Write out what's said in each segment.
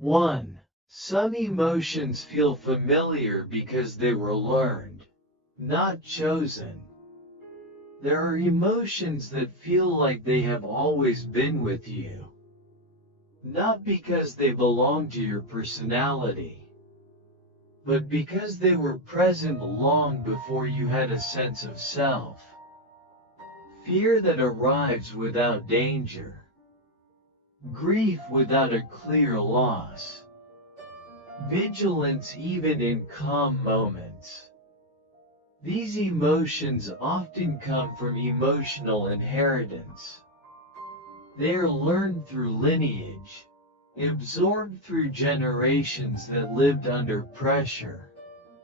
1. Some emotions feel familiar because they were learned, not chosen. There are emotions that feel like they have always been with you, not because they belong to your personality, but because they were present long before you had a sense of self. Fear that arrives without danger. Grief without a clear loss. Vigilance even in calm moments. These emotions often come from emotional inheritance. They are learned through lineage, absorbed through generations that lived under pressure,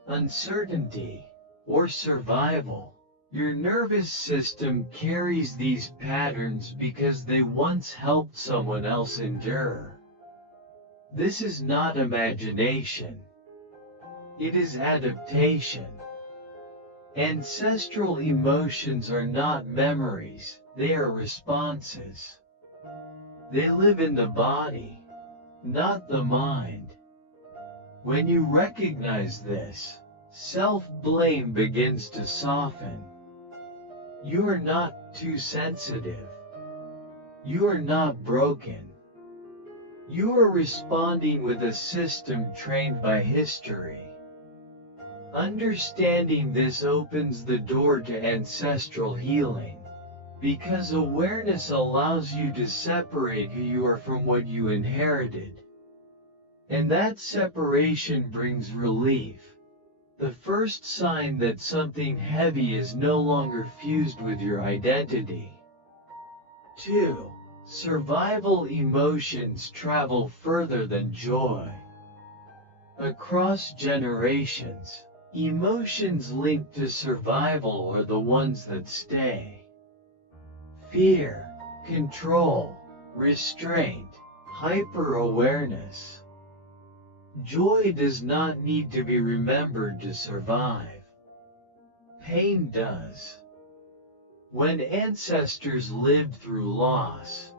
uncertainty, or survival. Your nervous system carries these patterns because they once helped someone else endure. This is not imagination. It is adaptation. Ancestral emotions are not memories, they are responses. They live in the body, not the mind. When you recognize this, self-blame begins to soften. You are not too sensitive. You are not broken. You are responding with a system trained by history. Understanding this opens the door to ancestral healing, because awareness allows you to separate who you are from what you inherited. And that separation brings relief. The first sign that something heavy is no longer fused with your identity. 2. Survival emotions travel further than joy. Across generations, emotions linked to survival are the ones that stay. Fear, control, restraint, hyper-awareness. Joy does not need to be remembered to survive. Pain does. When ancestors lived through loss,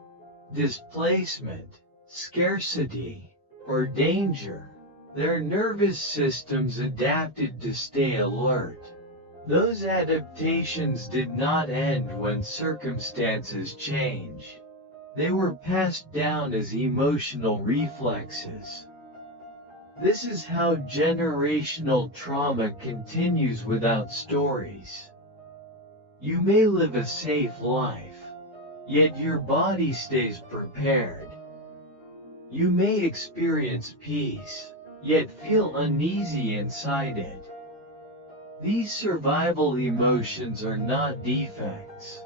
displacement, scarcity, or danger, their nervous systems adapted to stay alert. Those adaptations did not end when circumstances changed. They were passed down as emotional reflexes. This is how generational trauma continues without stories. You may live a safe life, yet your body stays prepared. You may experience peace, yet feel uneasy inside it. These survival emotions are not defects.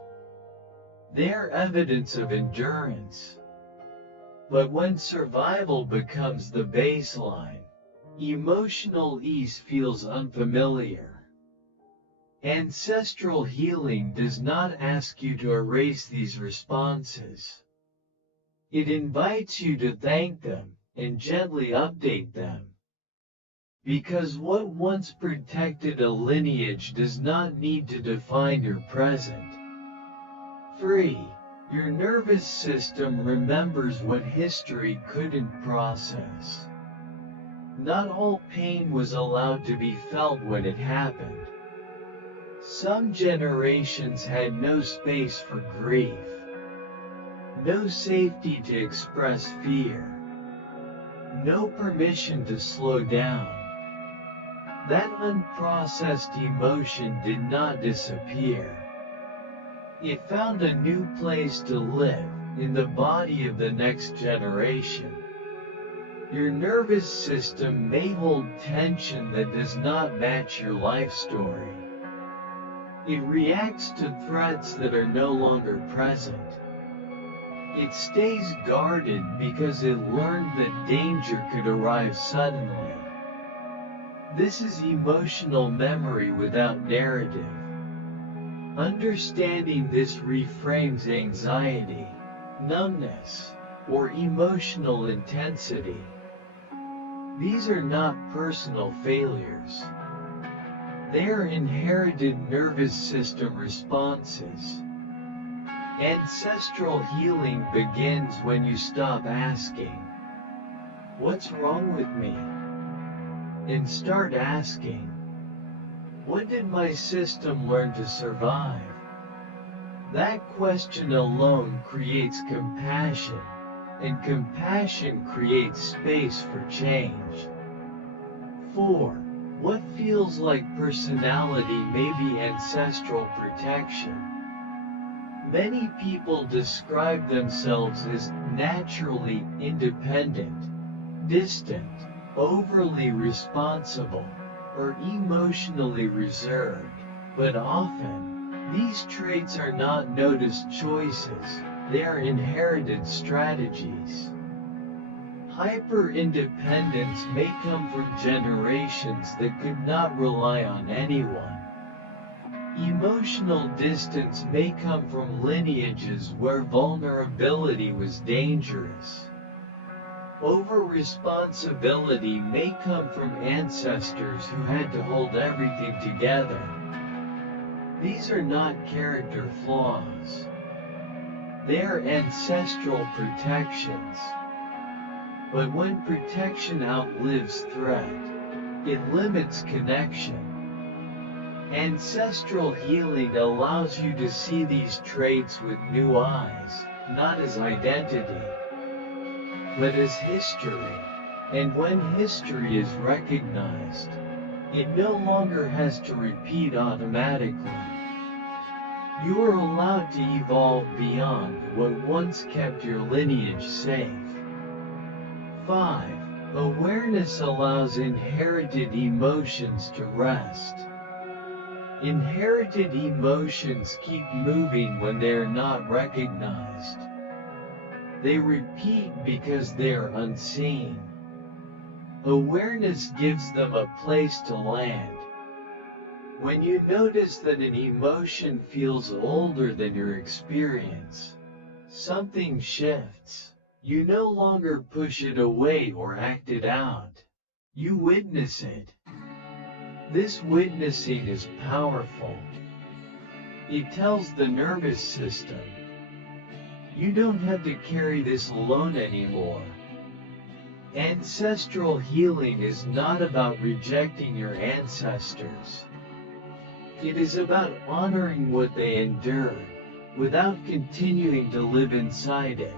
They are evidence of endurance. But when survival becomes the baseline, emotional ease feels unfamiliar. Ancestral healing does not ask you to erase these responses. It invites you to thank them and gently update them. Because what once protected a lineage does not need to define your present. 3. Your nervous system remembers what history couldn't process. Not all pain was allowed to be felt when it happened. Some generations had no space for grief, no safety to express fear, no permission to slow down. That unprocessed emotion did not disappear. It found a new place to live, in the body of the next generation. Your nervous system may hold tension that does not match your life story. It reacts to threats that are no longer present. It stays guarded because it learned that danger could arrive suddenly. This is emotional memory without narrative. Understanding this reframes anxiety, numbness, or emotional intensity. These are not personal failures. They are inherited nervous system responses. Ancestral healing begins when you stop asking, what's wrong with me? And start asking, what did my system learn to survive? That question alone creates compassion, and compassion creates space for change. 4. What feels like personality may be ancestral protection. Many people describe themselves as naturally independent, distant, overly responsible, or emotionally reserved, but often, these traits are not noticed choices, they are inherited strategies. Hyper-independence may come from generations that could not rely on anyone. Emotional distance may come from lineages where vulnerability was dangerous. Over-responsibility may come from ancestors who had to hold everything together. These are not character flaws. They are ancestral protections. But when protection outlives threat, it limits connection. Ancestral healing allows you to see these traits with new eyes, not as identity, but as history. And when history is recognized, it no longer has to repeat automatically. You are allowed to evolve beyond what once kept your lineage safe. 5. Awareness allows inherited emotions to rest. Inherited emotions keep moving when they are not recognized. They repeat because they are unseen. Awareness gives them a place to land. When you notice that an emotion feels older than your experience, something shifts. You no longer push it away or act it out. You witness it. This witnessing is powerful. It tells the nervous system, you don't have to carry this alone anymore. Ancestral healing is not about rejecting your ancestors. It is about honoring what they endured, without continuing to live inside it.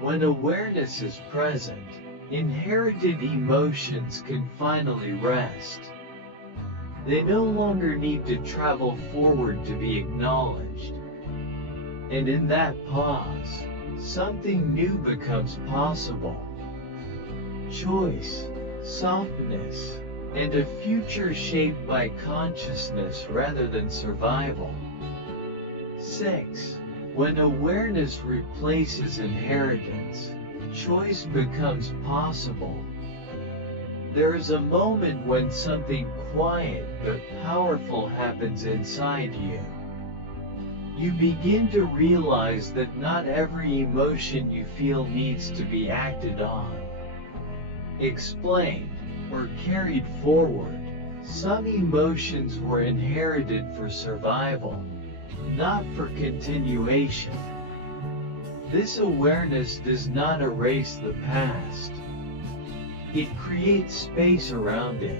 When awareness is present, inherited emotions can finally rest. They no longer need to travel forward to be acknowledged. And in that pause, something new becomes possible. Choice, softness, and a future shaped by consciousness rather than survival. 6. When awareness replaces inheritance, choice becomes possible. There is a moment when something quiet but powerful happens inside you. You begin to realize that not every emotion you feel needs to be acted on, explained, or carried forward. Some emotions were inherited for survival, not for continuation. This awareness does not erase the past. It creates space around it.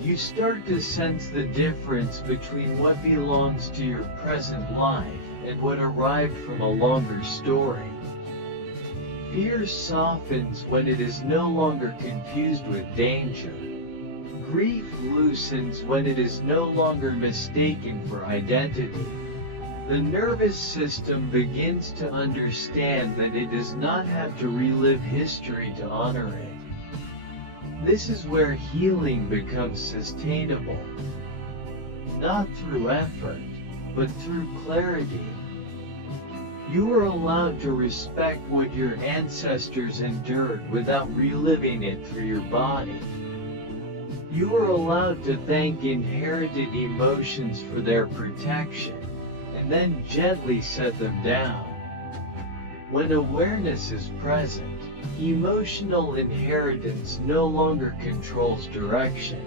You start to sense the difference between what belongs to your present life and what arrived from a longer story. Fear softens when it is no longer confused with danger. Grief loosens when it is no longer mistaken for identity. The nervous system begins to understand that it does not have to relive history to honor it. This is where healing becomes sustainable. Not through effort, but through clarity. You are allowed to respect what your ancestors endured without reliving it through your body. You are allowed to thank inherited emotions for their protection, and then gently set them down. When awareness is present, emotional inheritance no longer controls direction.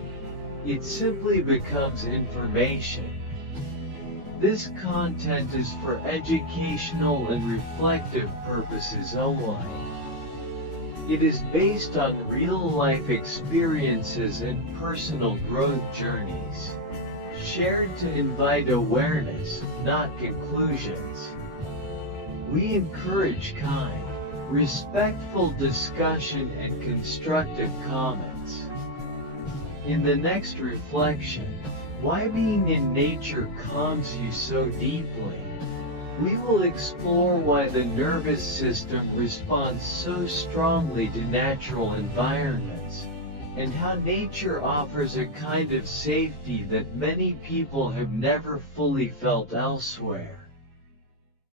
It simply becomes information. This content is for educational and reflective purposes only. It is based on real-life experiences and personal growth journeys, shared to invite awareness, not conclusions. We encourage kind, respectful discussion and constructive comments. In the next reflection, why being in nature calms you so deeply? We will explore why the nervous system responds so strongly to natural environments, and how nature offers a kind of safety that many people have never fully felt elsewhere.